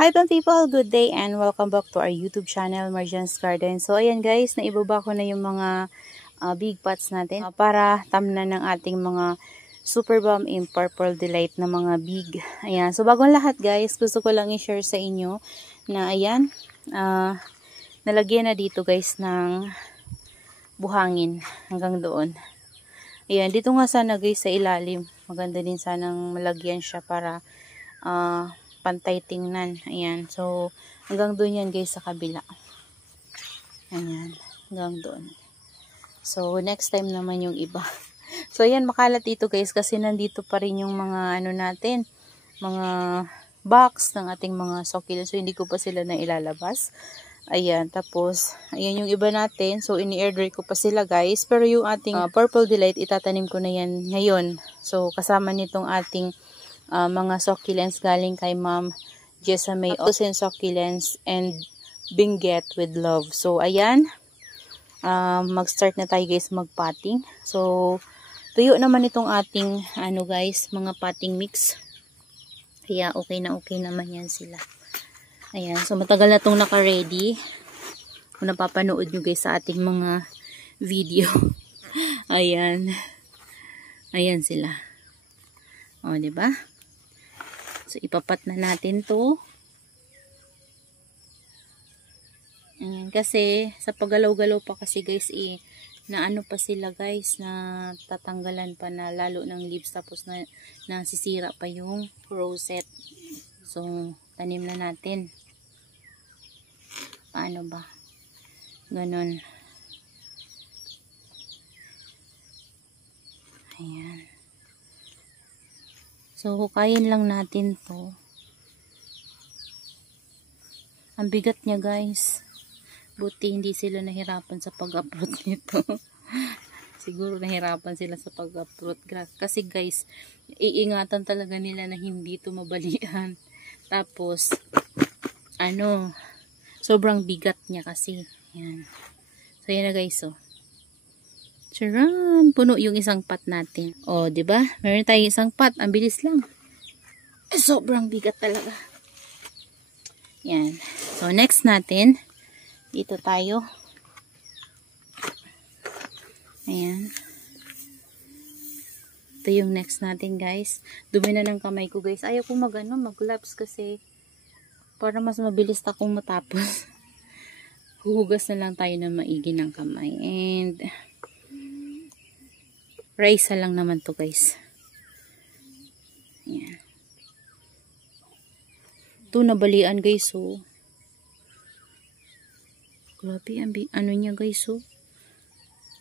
Hi people, good day and welcome back to our YouTube channel, Marjan's Garden. So ayan guys, naibaba ko na yung mga big pots natin para tamnan ng ating mga Super Balm in Purple Delight na mga big. Ayan, so bagong lahat guys, gusto ko lang i-share sa inyo na ayan, nalagyan na dito guys ng buhangin hanggang doon. Ayan, dito nga sana guys sa ilalim, maganda din sanang malagyan siya para pantay tingnan. Ayan. So, hanggang doon yan guys sa kabila. Ayan. Hanggang doon. So, next time naman yung iba. So, ayan. Makalat dito guys kasi nandito pa rin yung mga ano natin. Mga box ng ating mga succulent. So, hindi ko pa sila na ilalabas. Ayan. Tapos, ayan yung iba natin. So, ini-air dry ko pa sila guys. Pero yung ating Purple Delight, itatanim ko na yan ngayon. So, kasama nitong ating mga succulents galing kay Ma'am Jessamay, Ocean Succulents and Binget with Love. So, ayan. Mag-start na tayo guys mag-potting. So, tuyo naman itong ating, ano guys, mga potting mix. Kaya, okay naman yan sila. Ayan. So, matagal na itong naka-ready. Kung napapanood nyo guys sa ating mga video. Ayan. Ayan sila. O, diba? So, ipapat na natin to. Ayan, kasi, sa paggalaw-galaw pa kasi guys, na ano pa sila guys, na tatanggalan pa na lalo ng leaves, tapos na sisira pa yung rosette. So, tanim na natin. Paano ba? Ganon. Ayan. So, hukayin lang natin to. Ang bigat niya guys. Buti hindi sila nahirapan sa pag-uproot nito. Siguro nahirapan sila sa pag-uproot. Kasi guys, iingatan talaga nila na hindi ito mabalian. Tapos, ano, sobrang bigat niya kasi. Yan. So, yan na guys, oh. Charan! Puno yung isang pot natin. O, ba diba? Meron tayong isang pot. Ang bilis lang. Sobrang bigat talaga. Yan. So, next natin. Dito tayo. Ayan. Ito yung next natin, guys. Dumi na ng kamay ko, guys. Ayaw ko mag-gloves kasi para mas mabilis akong matapos. Huhugas na lang tayo na maigi ng kamay. And rice lang naman to guys. Ayan. Ito nabalian guys oh. Grabe ano niya guys oh.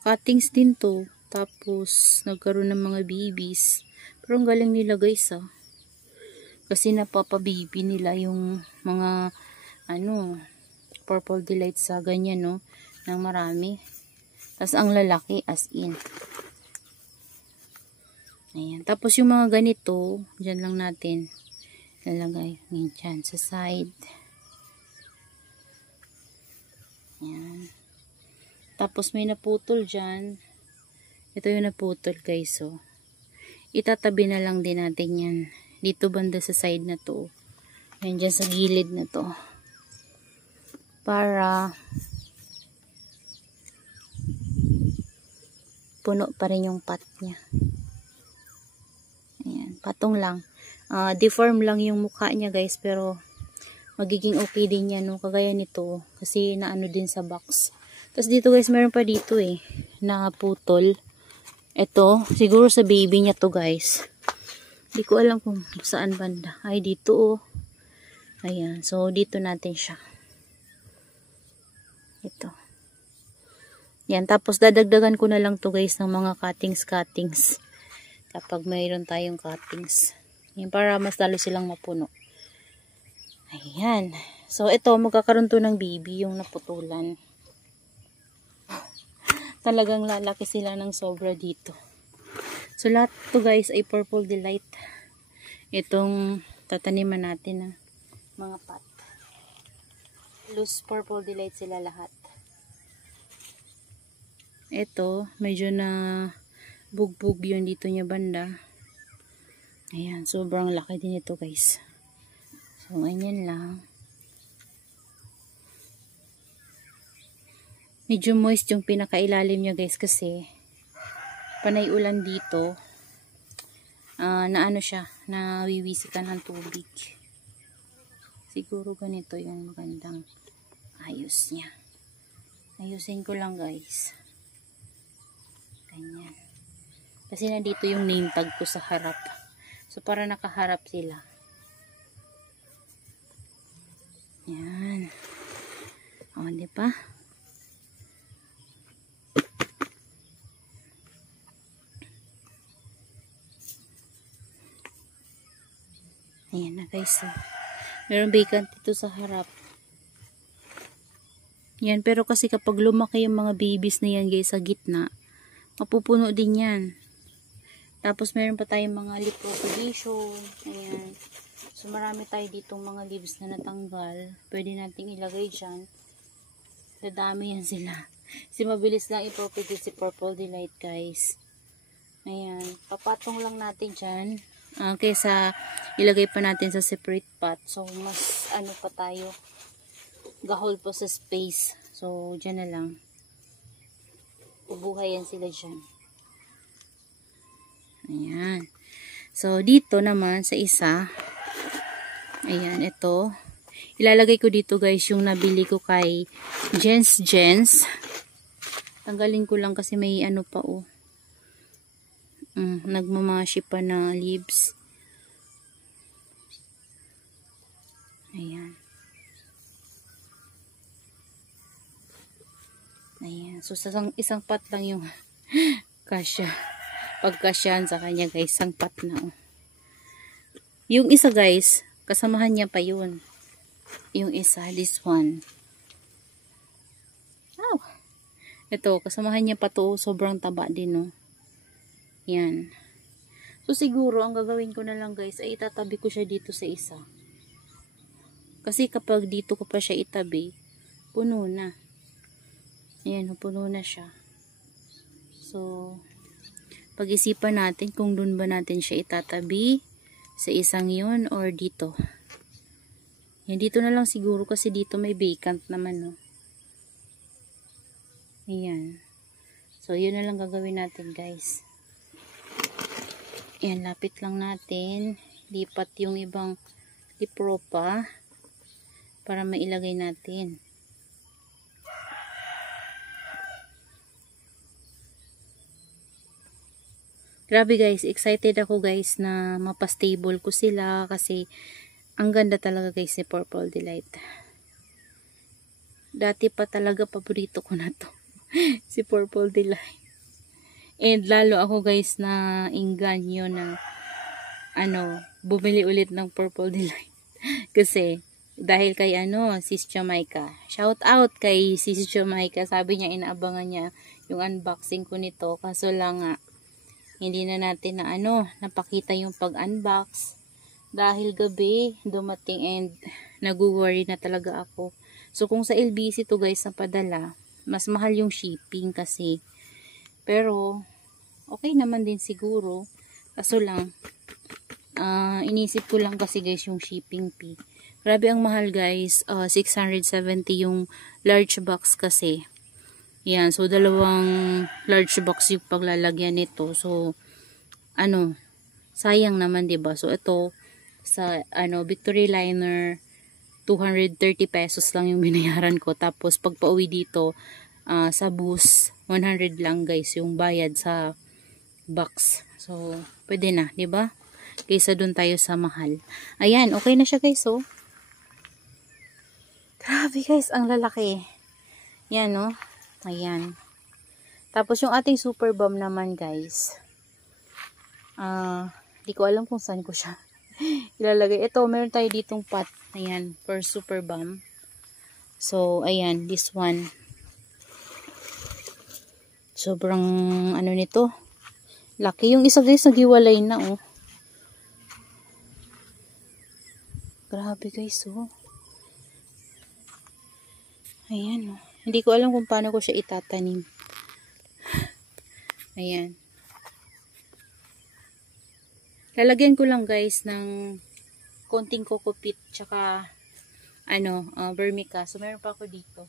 Cuttings din to. Tapos nagkaroon ng mga babies. Pero ang galing nila guys ah. Kasi napapabibi nila yung mga ano Purple Delight sa ganyan no. Nang marami. Tapos ang lalaki as in. Ayan. Tapos yung mga ganito, dyan lang natin lalagay. Ayan, dyan sa side. Ayan. Tapos may naputol dyan. Ito yung naputol guys. So, itatabi na lang din natin yan. Dito banda sa side na to. Ayan, dyan sa gilid na to. Para puno pa rin yung pot niya. Ayan, patong lang. Deform lang yung mukha niya guys, pero magiging okay din yan, no? Kagaya nito, kasi naano din sa box. Tapos dito guys, meron pa dito na putol. Ito, siguro sa baby niya to guys. Hindi ko alam kung saan banda. Ay, dito oh. Ayan, so dito natin siya. Ito. Yan, tapos dadagdagan ko na lang to guys ng mga cuttings. Kapag mayroon tayong cuttings. Yan, para mas lalo silang mapuno. Ayan. So, ito, magkakaroon to ng baby, yung naputulan. Talagang lalaki sila ng sobra dito. So, lahat to guys ay Purple Delight. Itong tataniman natin na mga pot. Loose Purple Delight sila lahat. Ito, medyo na bugbog yun dito niya banda. Ayan, sobrang laki din ito guys. So, ganyan lang. medyo moist yung pinakailalim niya guys kasi panay ulan dito. Na ano siya, nawiwisikan ng tubig. Siguro ganito yung magandang ayos niya. Ayusin ko lang guys. Ganyan. Kasi nandito yung name tag ko sa harap. So para nakaharap sila. Yan. O, di ba? Ayan na guys. So, meron vacant dito sa harap. Yan, pero kasi kapag lumaki yung mga babies na yan guys sa gitna, mapupuno din yan. Tapos meron pa tayong mga leaf propagation. Ayan. So marami tayo ditong mga leaves na natanggal. Pwede nating ilagay dyan. Dadami yan sila. Kasi mabilis lang ipropagate si Purple Delight guys. Ayan. Papatong lang natin dyan. Kaysa ilagay pa natin sa separate pot. So mas ano pa tayo. Gahol po sa space. So dyan na lang. Bubuhay yan sila dyan. Ayan. So, dito naman sa isa. Ayan, ito. Ilalagay ko dito guys yung nabili ko kay Jens. Tanggalin ko lang kasi may ano pa oh. Nagmamashi pa na leaves. Ayan. Ayan. So, isang pot lang yung kasya. Pagkasyan sa kanya guys, isang pot na oh. Yung isa guys, kasamahan niya pa yun. Yung isa, this one. Oh. Ito, kasamahan niya pa to, sobrang taba din oh. Yan. So siguro, ang gagawin ko na lang guys, ay itatabi ko siya dito sa isa. Kasi kapag dito ko pa siya itabi, puno na. Ayan, puno na siya. So, pag-isipan natin kung dun ba natin siya itatabi sa isang yun or dito. Yan, dito na lang siguro kasi dito may vacant naman, no. Ayan. So, yun na lang gagawin natin, guys. Ayan, lapit lang natin. Lipat yung ibang lipropa para mailagay natin. Grabe guys, excited ako guys na mapastable ko sila kasi ang ganda talaga guys si Purple Delight. Dati pa talaga paborito ko na to. Si Purple Delight. And lalo ako guys na inganyo na bumili ulit ng Purple Delight. Kasi dahil kay Sis Jamaica. Shout out kay Sis Jamaica. Sabi niya inaabangan niya yung unboxing ko nito. Kaso lang nga hindi na natin na napakita yung pag-unbox dahil gabi dumating and nag-worry na talaga ako. So kung sa LBC to guys na padala, mas mahal yung shipping kasi. Pero okay naman din siguro. Kaso lang inisip ko lang kasi guys yung shipping fee. Grabe ang mahal guys. 670 yung large box kasi. Yan, so dalawang large box yung paglalagyan nito. So sayang naman 'di ba? So ito sa Victory Liner 230 pesos lang yung binayaran ko. Tapos pag pauwi dito sa bus 100 lang guys yung bayad sa box. So pwede na, 'di ba? Kaysa doon tayo sa mahal. Ayan, okay na siya guys, oh. Grabe guys, ang lalaki. Yan, no? Ayan. Tapos yung ating super bomb naman guys. Di ko alam kung saan ko siya ilalagay. Ito, meron tayo ditong pot. Ayan, for super bomb. So, ayan, this one. Sobrang nito. Laki. Yung isa guys, nagiwalay na, oh. Grabe guys, oh. Ayan, oh. Hindi ko alam kung paano ko siya itatanim. Ayan. Lalagyan ko lang guys ng konting coco peat tsaka vermica. So meron pa ako dito.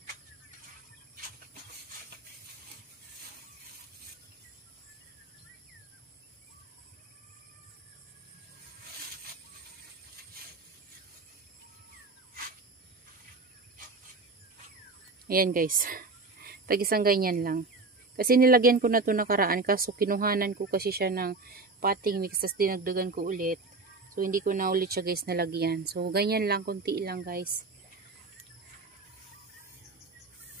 Ayan guys. Tag isang ganyan lang. Kasi nilagyan ko na to nakaraan. Kaso kinuhanan ko kasi siya ng potting mix. Tapos dinagdagan ko ulit. So hindi ko na ulit siya guys nalagyan. So ganyan lang. Kunti lang guys.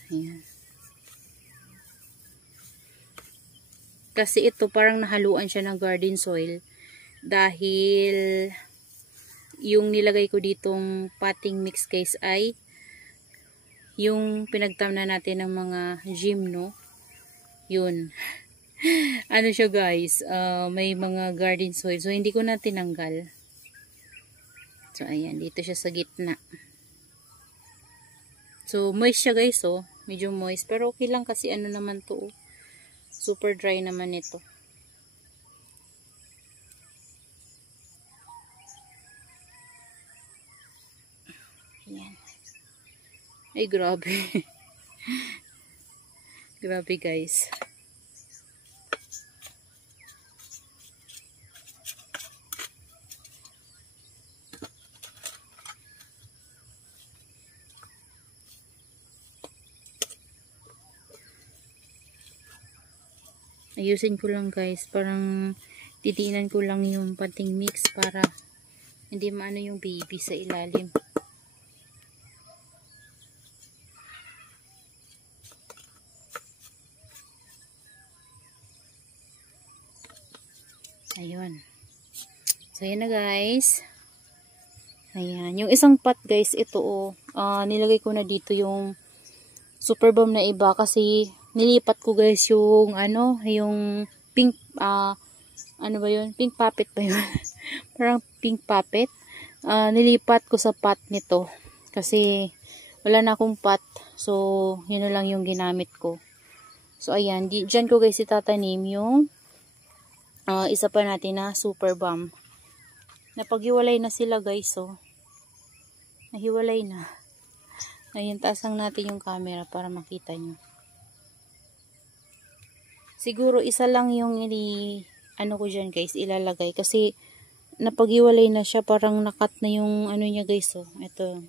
Ayan. Kasi ito parang nahaluan siya ng garden soil. Dahil yung nilagay ko ditong potting mix guys ay yung pinagtamna natin ng mga gymno. Yun. Ano siya guys, may mga garden soil. So hindi ko na tinanggal. So ayan, dito siya sa gitna. So moist siya guys, oh. Medyo moist. Pero okay lang kasi ano naman to, oh. Super dry naman ito. Ayan. Ay, grabe. Grabe, guys. Ayusin ko lang, guys. Parang titinan ko lang yung potting mix para hindi maano yung baby sa ilalim. Ayun. So, ayan na guys. Ayan. Yung isang pot guys, ito nilagay ko na dito yung super bomb na iba kasi nilipat ko guys yung yung pink, ano ba yun? Pink puppet ba yun? Parang pink puppet. Nilipat ko sa pot nito kasi wala na akong pot. So, yun na lang yung ginamit ko. So, ayan. Diyan ko guys itatanim yung isa pa natin na super bomb. Napaghiwalay na sila guys, oh. Nahiwalay na. Ayun, taasang natin yung camera para makita nyo. Siguro isa lang yung ano ko dyan guys, ilalagay. Kasi napaghiwalay na siya, parang nakat na yung ano niya guys, oh. Ito.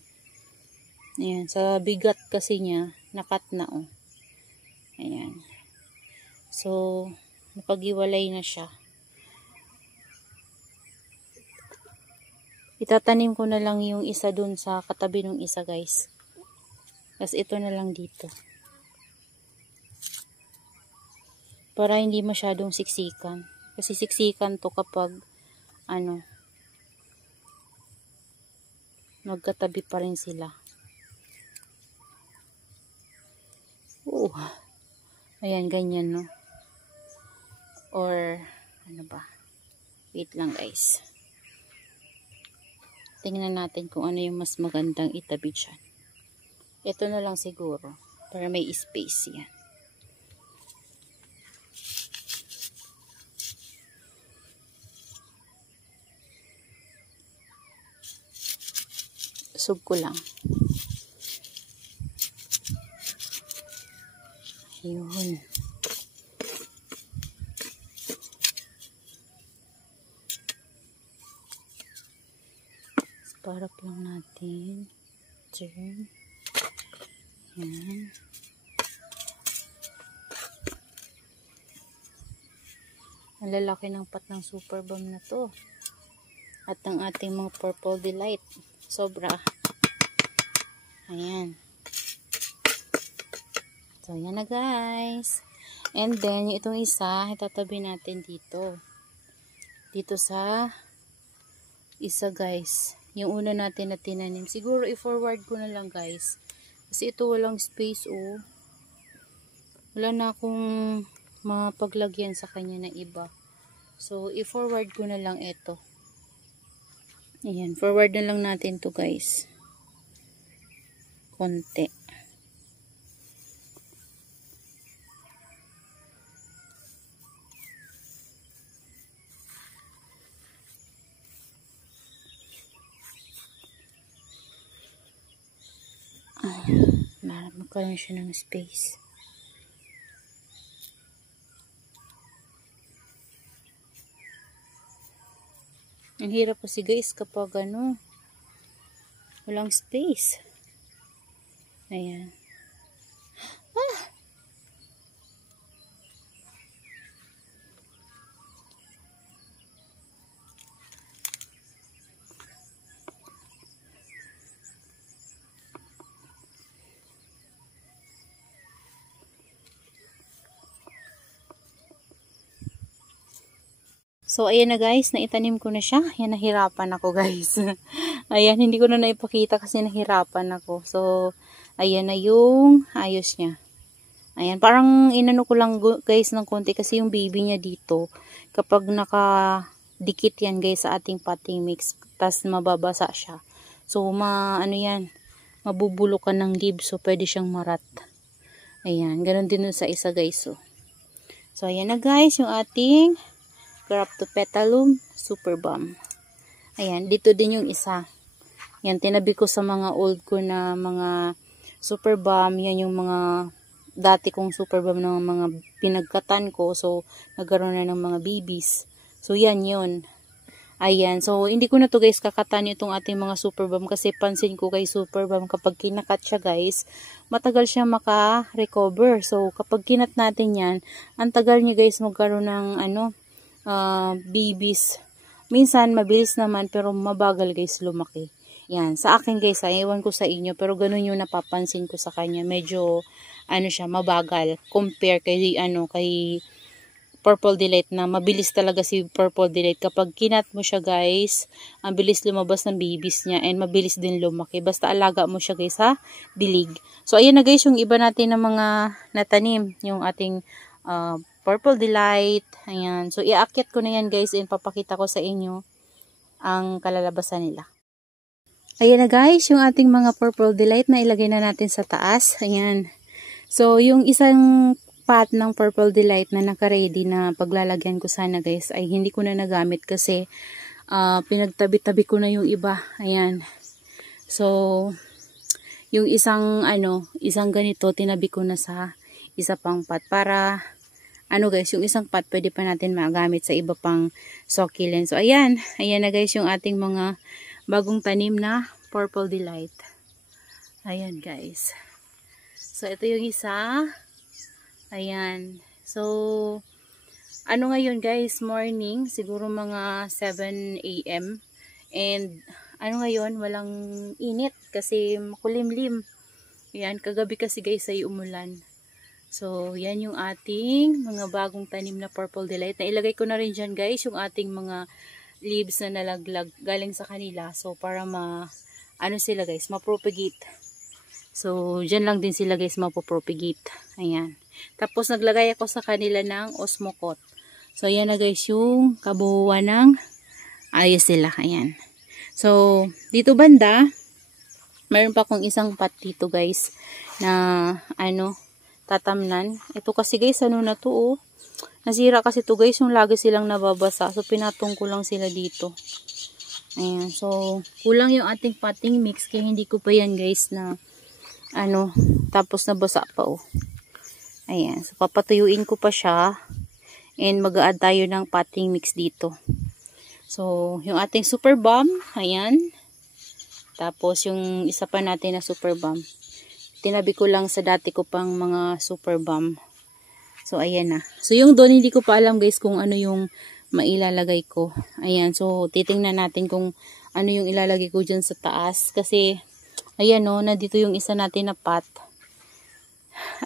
Ayan, sa bigat kasi niya, nakat na, oh. Ayan. So, napaghiwalay na siya. Itatanim ko na lang yung isa dun sa katabi ng isa guys. Tapos ito na lang dito. Para hindi masyadong siksikan. Kasi siksikan to kapag magkatabi pa rin sila. Ayan, ganyan no. Or ano ba? Wait lang guys. Tingnan natin kung ano yung mas magandang itabi dyan. Ito na lang siguro. Para may space yan. Sub ko lang. Ayun. Parap lang natin. Turn. Yan. Ang lalaki ng pot ng super bomb na to. At ng ating mga purple delight. Sobra. Ayan. So, yan na guys. And then, yung itong isa, itatabi natin dito. Dito sa isa guys. Yung una natin na tinanim. Siguro i-forward ko na lang guys. Kasi ito walang space oh. Wala na akong mapaglagyan sa kanya na iba. So i-forward ko na lang ito. Ayan. Forward na lang natin to guys. Konti. Magkaroon siya ng space. Ang hirap kasi guys kapag walang space. Ayan. So, ayan na guys, naitanim ko na siya. Ayan, nahirapan ako guys. Ayan, hindi ko na naipakita kasi nahirapan ako. So, ayan na yung ayos niya. Ayan, parang inano ko lang guys ng konti kasi yung baby niya dito, kapag nakadikit yan guys sa ating potting mix, tas mababasa siya. So, ano yan, mabubulukan ng leaves, so pwede siyang marat. Ayan, ganun din sa isa guys. So, ayan na guys, yung ating Cryptopetalum superbum. Ayan, dito din yung isa. Yan, tinabi ko sa mga old ko na mga superbum. Yan yung mga dati kong superbum ng mga pinagkatan ko. So, nagkaroon na ng mga babies. So, yan yun. Ayan. So, hindi ko na to guys kakatan itong ating mga superbum kasi pansin ko kay superbum kapag kinakat siya guys, matagal siya maka-recover. So, kapag kinat natin yan, ang tagal niya guys magkaroon ng babies. Minsan, mabilis naman pero mabagal guys lumaki. Yan. Sa akin guys, ewan ko sa inyo pero ganun yung napapansin ko sa kanya. Medyo, siya, mabagal. Compare kay, kay Purple Delight na mabilis talaga si Purple Delight. Kapag kinat mo siya guys, ang bilis lumabas ng babies niya and mabilis din lumaki. Basta alaga mo siya guys sa dilig. So, ayan na guys yung iba natin ng mga natanim. Yung ating Purple Delight. Ayan. So, iakyat ko na yan guys and papakita ko sa inyo ang kalalabasan nila. Ayan na guys, yung ating mga Purple Delight na ilagay na natin sa taas. Ayan. So, yung isang pot ng Purple Delight na naka-ready na paglalagyan ko sana guys ay hindi ko na nagamit kasi pinagtabi-tabi ko na yung iba. Ayan. So, yung isang ganito tinabi ko na sa isa pang pot para guys, yung isang pot pwede pa natin magamit sa iba pang succulent. So, ayan na guys yung ating mga bagong tanim na Purple Delight. Ayan guys. So, ito yung isa. Ayan. So, ngayon guys, morning, siguro mga 7 AM. And, ngayon, walang init kasi makulimlim. Ayan, kagabi kasi guys ay umulan. So, yan yung ating mga bagong tanim na Purple Delight. Nailagay ko na rin dyan guys, yung ating mga leaves na nalaglag galing sa kanila. So, para sila guys, mapropagate. So, dyan lang din sila guys mapopropagate. Ayan. Tapos, naglagay ako sa kanila ng Osmocote. So, ayan na guys yung kabuuan ng ayos sila. Ayan. So, dito banda, mayroon pa akong isang pot dito guys na tatamnan. Ito kasi guys, na to nasira kasi to guys, yung lagi silang nababasa. So, pinatong ko lang sila dito. Ayan. So, kulang yung ating potting mix. Kaya hindi ko pa yan guys na tapos nabasa pa Ayan. So, papatuyuin ko pa siya. And mag-a-add tayo ng potting mix dito. So, yung ating superbum. Ayan. Tapos, yung isa pa natin na superbum. Tinabi ko lang sa dati ko pang mga superbum. So, ayan na. So, yung doon, hindi ko pa alam guys kung ano yung mailalagay ko. Ayan. So, titingnan natin kung ano yung ilalagay ko dyan sa taas. Kasi, ayan nandito yung isa natin na pot.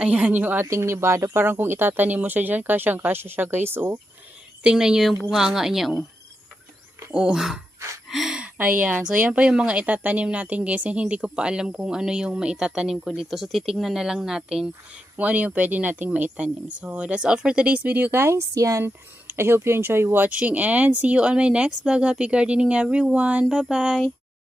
Ayan yung ating nibado. Parang kung itatanim mo siya dyan, kasyang-kasya siya guys, Tingnan nyo yung bunganga niya, Ayan. So, yan pa yung mga itatanim natin guys. And hindi ko pa alam kung ano yung maitatanim ko dito. So, titignan na lang natin kung ano yung pwede nating maitanim. So, that's all for today's video guys. Yan. I hope you enjoy watching and see you on my next vlog. Happy gardening everyone. Bye-bye.